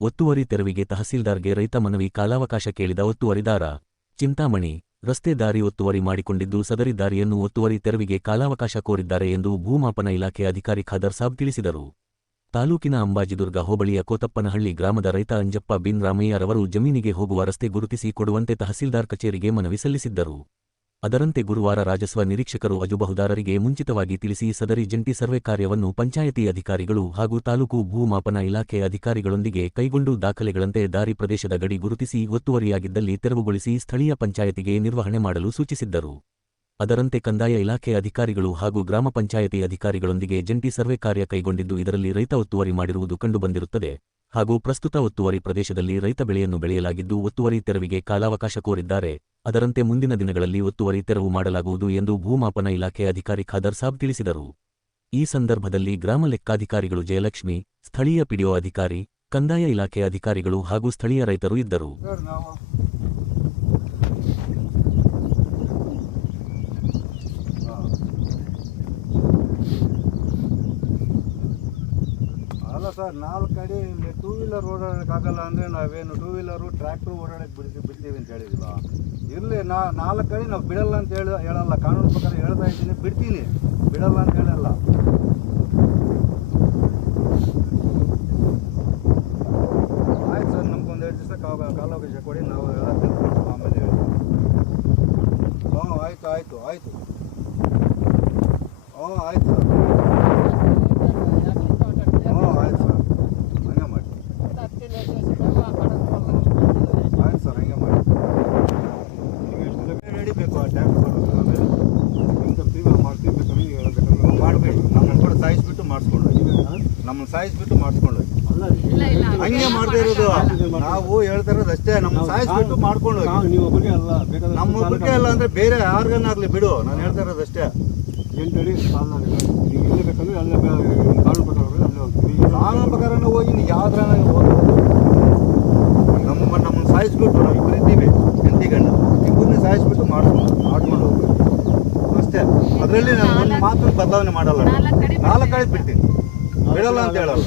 ಒತ್ತುವರಿ ತೆರವಿಗೆ ತಹಸೀಲ್ದಾರ್ಗೆ ರೈತ ಮನವಿ ಕಾಲಾವಕಾಶ ಕೇಳಿದ ಒತ್ತುವರಿದಾರ. ಚಿಂತಾಮಣಿ, ರಸ್ತೆ ದಾರಿ ಒತ್ತುವರಿ ಮಾಡಿಕೊಂಡಿದ್ದು ಸದರಿ ದಾರಿಯನ್ನು ಒತ್ತುವರಿ ತೆರವಿಗೆ ಕಾಲಾವಕಾಶ ಕೋರಿದ್ದಾರೆ ಎಂದು ಭೂಮಾಪನ ಇಲಾಖೆ ಅಧಿಕಾರಿ ಖಾದರ್ ಸಾಬ್ ತಿಳಿಸಿದರು. ತಾಲೂಕಿನ ಅಂಬಾಜಿದುರ್ಗ ಹೋಬಳಿಯ ಕೋತಪ್ಪನಹಳ್ಳಿ ಗ್ರಾಮದ ರೈತ ಅಂಜಪ್ಪ ಬಿನ್ ರಾಮಯ್ಯರವರು ಜಮೀನಿಗೆ ಹೋಗುವ ರಸ್ತೆ ಗುರುತಿಸಿ ಕೊಡುವಂತೆ ತಹಸೀಲ್ದಾರ್ ಕಚೇರಿಗೆ ಮನವಿ ಸಲ್ಲಿಸಿದ್ದರು. ಅದರಂತೆ ಗುರುವಾರ ರಾಜಸ್ವ ನಿರೀಕ್ಷಕರು ಅಜುಬಹುದಾರರಿಗೆ ಮುಂಚಿತವಾಗಿ ತಿಳಿಸಿ ಸದರಿ ಜಂಟಿ ಸರ್ವೆ ಕಾರ್ಯವನ್ನು ಪಂಚಾಯತಿ ಅಧಿಕಾರಿಗಳು ಹಾಗೂ ತಾಲೂಕು ಭೂಮಾಪನ ಇಲಾಖೆ ಅಧಿಕಾರಿಗಳೊಂದಿಗೆ ಕೈಗೊಂಡು ದಾಖಲೆಗಳಂತೆ ದಾರಿ ಪ್ರದೇಶದ ಗಡಿ ಗುರುತಿಸಿ ಒತ್ತುವರಿಯಾಗಿದ್ದಲ್ಲಿ ತೆರವುಗೊಳಿಸಿ ಸ್ಥಳೀಯ ಪಂಚಾಯತಿಗೆ ನಿರ್ವಹಣೆ ಮಾಡಲು ಸೂಚಿಸಿದ್ದರು. ಅದರಂತೆ ಕಂದಾಯ ಇಲಾಖೆ ಅಧಿಕಾರಿಗಳು ಹಾಗೂ ಗ್ರಾಮ ಪಂಚಾಯತಿ ಅಧಿಕಾರಿಗಳೊಂದಿಗೆ ಜಂಟಿ ಸರ್ವೆ ಕಾರ್ಯ ಕೈಗೊಂಡಿದ್ದು ಇದರಲ್ಲಿ ರೈತ ಒತ್ತುವರಿ ಮಾಡಿರುವುದು ಕಂಡುಬಂದಿರುತ್ತದೆ ಹಾಗೂ ಪ್ರಸ್ತುತ ಒತ್ತುವರಿ ಪ್ರದೇಶದಲ್ಲಿ ರೈತ ಬೆಳೆಯನ್ನು ಬೆಳೆಯಲಾಗಿದ್ದು ಒತ್ತುವರಿ ತೆರವಿಗೆ ಕಾಲಾವಕಾಶ ಕೋರಿದ್ದಾರೆ. ಅದರಂತೆ ಮುಂದಿನ ದಿನಗಳಲ್ಲಿ ಒತ್ತುವರಿ ತೆರವು ಮಾಡಲಾಗುವುದು ಎಂದು ಭೂಮಾಪನ ಇಲಾಖೆ ಅಧಿಕಾರಿ ಖಾದರ್ ಸಾಬ್ ತಿಳಿಸಿದರು. ಈ ಸಂದರ್ಭದಲ್ಲಿ ಗ್ರಾಮ ಲೆಕ್ಕಾಧಿಕಾರಿಗಳು ಜಯಲಕ್ಷ್ಮಿ, ಸ್ಥಳೀಯ ಪಿಡಿಒ ಅಧಿಕಾರಿ, ಕಂದಾಯ ಇಲಾಖೆ ಅಧಿಕಾರಿಗಳು ಹಾಗೂ ಸ್ಥಳೀಯ ರೈತರು ಇದ್ದರು ಸರ್ ನಾವು ಹಾಂ. ಅಲ್ಲ ಸರ್, ನಾಲ್ಕು ಅಡಿ ಇಲ್ಲಿ ಟೂ ವೀಲರ್ ಓಡಾಡೋಕ್ಕಾಗಲ್ಲ ಅಂದರೆ ನಾವೇನು ಟೂ ವೀಲರು ಟ್ರ್ಯಾಕ್ಟ್ರು ಓಡಾಡಕ್ಕೆ ಬಿಡ್ತೀವಿ ಬಿಡ್ತೀವಿ ಅಂತ ಹೇಳಿದ್ವಾ? ಇರಲಿ, ನಾ ನಾಲ್ಕು ಅಡಿ ನಾವು ಬಿಡಲ್ಲ ಅಂತ ಹೇಳಿ, ಹೇಳಲ್ಲ. ಕಾನೂನು ಪ್ರಕಾರ ಹೇಳ್ತಾ ಇದ್ದೀನಿ, ಬಿಡ್ತೀನಿ. ಬಿಡಲ್ಲ ಅಂತ ಹೇಳಲ್ಲ. ಆಯ್ತು ಸರ್, ನಮ್ಗೊಂದು ಎರಡು ದಿವಸ ಕಾಲ ಕಾಲಾವಕಾಶ ಕೊಡಿ, ನಾವು ಎಲ್ಲ ಆಮೇಲೆ ಹೇಳ್ತೀವಿ. ಹ್ಞೂ ಆಯಿತು ಆಯಿತು ಆಯಿತು ಹ್ಞೂ ಆಯ್ತು ಸರ್ ಹ್ಞೂ ಆಯ್ತು ಸರ್ ಹಂಗೆ ಮಾಡಿ ಆಯ್ತು ಸರ್ ಹಂಗೆ ಮಾಡಿ ರೆಡಿ ಬೇಕು ಆ ಟ್ಯಾಕ್ಸ್ ಬರೋದು ಆಮೇಲೆ ಮಾಡಬೇಡಿ ನಮ್ಮನ್ನು ಕೂಡ ಸಾಯಿಸ್ಬಿಟ್ಟು ಮಾಡಿಸ್ಕೊಂಡು ನಮ್ಮನ್ನ ಸಾಯಿಸ್ಬಿಟ್ಟು ಮಾಡಿಸ್ಕೊಂಡು ಹಂಗೆ ಮಾಡ್ತಾ ಇರೋದು. ನಾವು ಹೇಳ್ತಾ ಇರೋದು ಅಷ್ಟೇ. ನಮ್ಮ ಸಾಯಿಸ್ಬಿಟ್ಟು ಮಾಡ್ಕೊಂಡು ಹೋಗಿ ನೀವು ಒಬ್ಬರಿಗೆ ಅಲ್ಲ ಬೇಕಾದ್ರೆ ನಮ್ಮ ಒಬ್ಬರಿಗೆ ಅಲ್ಲ ಅಂದ್ರೆ ಬೇರೆ ಯಾರಿಗನ್ನಾಗ್ಲಿ ಬಿಡು. ನಾನು ಹೇಳ್ತಾ ಇರೋದು ಅಷ್ಟೇ. ಎಂಟು ಅಡಿ ಸಾಲ ಬೇಕಂದ್ರೆ ಅಲ್ಲೇ ಕಾಲು ಪ್ರಕಾರ ಅಲ್ಲೇ ಹೋಗ್ತೀವಿ ಕಾನೂನು ಪ್ರಕಾರನೇ ಹೋಗಿ ನೀವು ಯಾವ್ದ್ರ ನಮ್ಮ ನಮ್ಮನ್ನು ಸಾಯಿಸ್ಬಿಟ್ಟು ನಾವು ಇಬ್ಬರು ಇದ್ದೀವಿ ಹೆಂಡತಿ ಗಂಡ ಇಬ್ಬರನ್ನೇ ಸಾಯಿಸ್ಬಿಟ್ಟು ಮಾಡ್ಕೊಂಡು ಮಾಡ್ಕೊಂಡು ಹೋಗ್ಬೇಕು ಅಷ್ಟೇ ಅದರಲ್ಲಿ ನಾನು ಒಂದು ಮಾತು ಬದಲಾವಣೆ ಮಾಡಲ್ಲ. ನಾಲ್ಕು ಕಡೆ ಬಿಡ್ತೀನಿ ಬಿಡಲ್ಲ ಅಂತ ಹೇಳಲ್ಲ.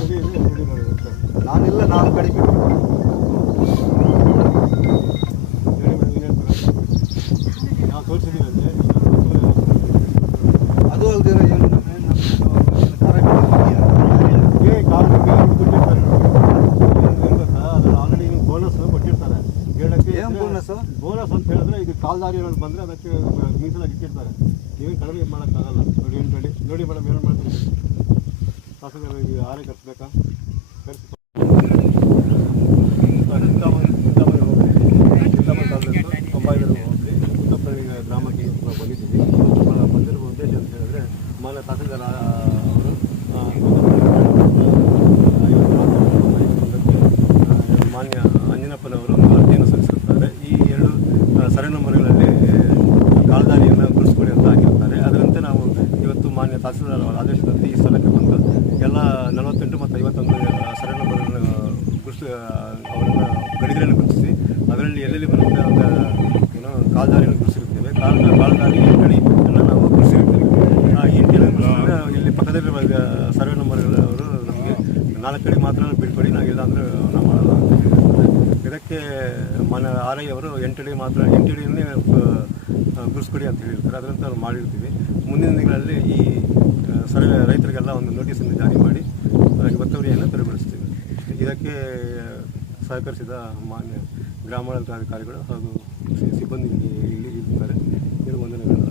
ನಾನಿಲ್ಲ ನಾಲ್ಕು ಕಡೆ ಬಿಡ್ತೀನಿ ಹೇಳಿ ಮೇಡಮ್, ಏನ್ ಹೇಳ್ತೀರಾ? ನಾವು ತೋರಿಸಿದ್ದೀವಿ ಅಂತೆ ಅದು ಅಲ್ದಿರ ಏನು ನಮ್ಮ- ನಮ್ಮ ಕಾರ್ಯಕ್ರಮ ಇದೆಯಾ? ಏ ಕಾನೂನು ಬೇರೆ ಕೊಟ್ಟಿರ್ತಾರೆ ನೋಡಿ. ಏನು ಏನು ಗೊತ್ತಾ ಅದ್ರಲ್ಲಿ ಆಲ್ರೆಡಿ ನೀವು ಬೋನಸ್ ಕೊಟ್ಟಿರ್ತಾರೆ ಹೇಳಕ್ಕೆ ಏನ್ ಬೋನಸ್ ಬೋನಸ್ ಅಂತ ಹೇಳಿದ್ರೆ ಇದು ಕಾಲ್ದಾರಿ ಏನಾದ್ರು ಬಂದರೆ ಅದಕ್ಕೆ ಮೀಸಲಾಗಿ ಇಟ್ಟಿರ್ತಾರೆ. ನೀವೇನು ಕಡಿಮೆ ಮಾಡೋಕ್ಕಾಗಲ್ಲ. ನೋಡಿ ನೋಡಿ ನೋಡಿ ಮೇಡಮ್, ಏನು ಮಾಡ್ತೀವಿ ಶಾಸಕರು ಈಗ ಆರೇ ಕಟ್ಬೇಕಾ ಚಿಂತಾಮಣಿ ಚಿಂತಾಮಣಿ ಹೋಗ್ತೀವಿ ಚಿಂತಾಮಣಿ ತಾಲೂಕು ಕಂಬಾಯಿದರು ಹೋಗ್ತೀವಿ ಉತ್ತಪ್ಪಳ್ಳಿ ಗ್ರಾಮಕ್ಕೆ ಇವತ್ತು ನಾವು ಬಂದಿದ್ದೀವಿ ನಮ್ಮ ಬಂದಿರುವ ಉದ್ದೇಶ ಅಂತ ಹೇಳಿದ್ರೆ ಮಾನ್ಯ ತಹಸೀಲ್ದಾರ್ ಆ, ಅವರು ಆ, ಐವತ್ತು ಐವತ್ತೊಂದಕ್ಕೆ, ಆ, ಮಾನ್ಯ ಅಂಜನಪ್ಪನವರು ಒಂದು ಅರ್ಜಿಯನ್ನು ಸಲ್ಲಿಸಿರುತ್ತಾರೆ ಈ ಎರಡು ಆ, ಸರ್ವೆ ನಂಬರ್ಗಳಲ್ಲಿ ಕಾಲ್ದಾರಿಯನ್ನು ಗುರುಸ್ಕೊಡಿ ಅಂತ ಹಾಕಿರ್ತಾರೆ. ಅದರಂತೆ ನಾವು ಇವತ್ತು ಮಾನ್ಯ ತಹಸೀಲ್ದಾರ್ ಅವರ ಆದೇಶದಂತೆ ಈ ಸ್ಥಳಕ್ಕೆ ಬಂದು ಎಲ್ಲ ನಲವತ್ತೆಂಟು ಮತ್ತು ಐವತ್ತೊಂದು ಆ, ಸರ್ವೆ ನಂಬರ್ಗಳನ್ನು ಗುರುಸಿ ಅವರನ್ನು ಗಡಿಗಳನ್ನು ಗುರುತಿಸಿ ಅದರಲ್ಲಿ ಎಲ್ಲೆಲ್ಲಿ ಬರುತ್ತೆ ಅಂತ ಏನು ಕಾಲ್ದಾರಿಯನ್ನು ಗುರುಸಿರುತ್ತೇವೆ ಕಾಲ್ ಕಾಲ್ದಾರಿ ಗಡಿಯನ್ನು ನಾವು ಗುರುಸಿರುತ್ತೇವೆ ಎಂಟಿನ ಇಲ್ಲಿ ಪಕ್ಕದಲ್ಲಿರುವ ಸರ್ವೆ ನಂಬರ್ಗಳವರು ನಮಗೆ ನಾಲ್ಕು ಕಡೆ ಮಾತ್ರ ಬಿಡ್ಕೊಡಿ ನಾವು ಇಲ್ಲ ಅಂದರೆ ನಾವು ಮಾಡಲ್ಲ ಇದಕ್ಕೆ ಮನ ಆರ್ ಐ ಅವರು ಎಂಟಡಿ ಮಾತ್ರ ಎಂಟಡಿಯನ್ನೇ ಗುರುಸ್ಕೊಡಿ ಅಂತ ಹೇಳಿರ್ತಾರೆ. ಅದರಂತೆ ನಾವು ಮಾಡಿರ್ತೀವಿ. ಮುಂದಿನ ದಿನಗಳಲ್ಲಿ ಈ ಸರ್ವೆ ರೈತರಿಗೆಲ್ಲ ಒಂದು ನೋಟಿಸನ್ನು ಜಾರಿ ಮಾಡಿ, ಅದಕ್ಕೆ ಒತ್ತುವರಿಯನ್ನು ತೆರವುಗೊಳಿಸ್ತೀವಿ. ಇದಕ್ಕೆ ಸಹಕರಿಸಿದ ಮಾನ್ಯ ಗ್ರಾಮಾಡಳಿತಾಧಿಕಾರಿಗಳು ಹಾಗೂ ಸಿಬ್ಬಂದಿ ಇಲ್ಲಿ ಇರ್ತಾರೆ ಇದು ವಂದನೆಗಳು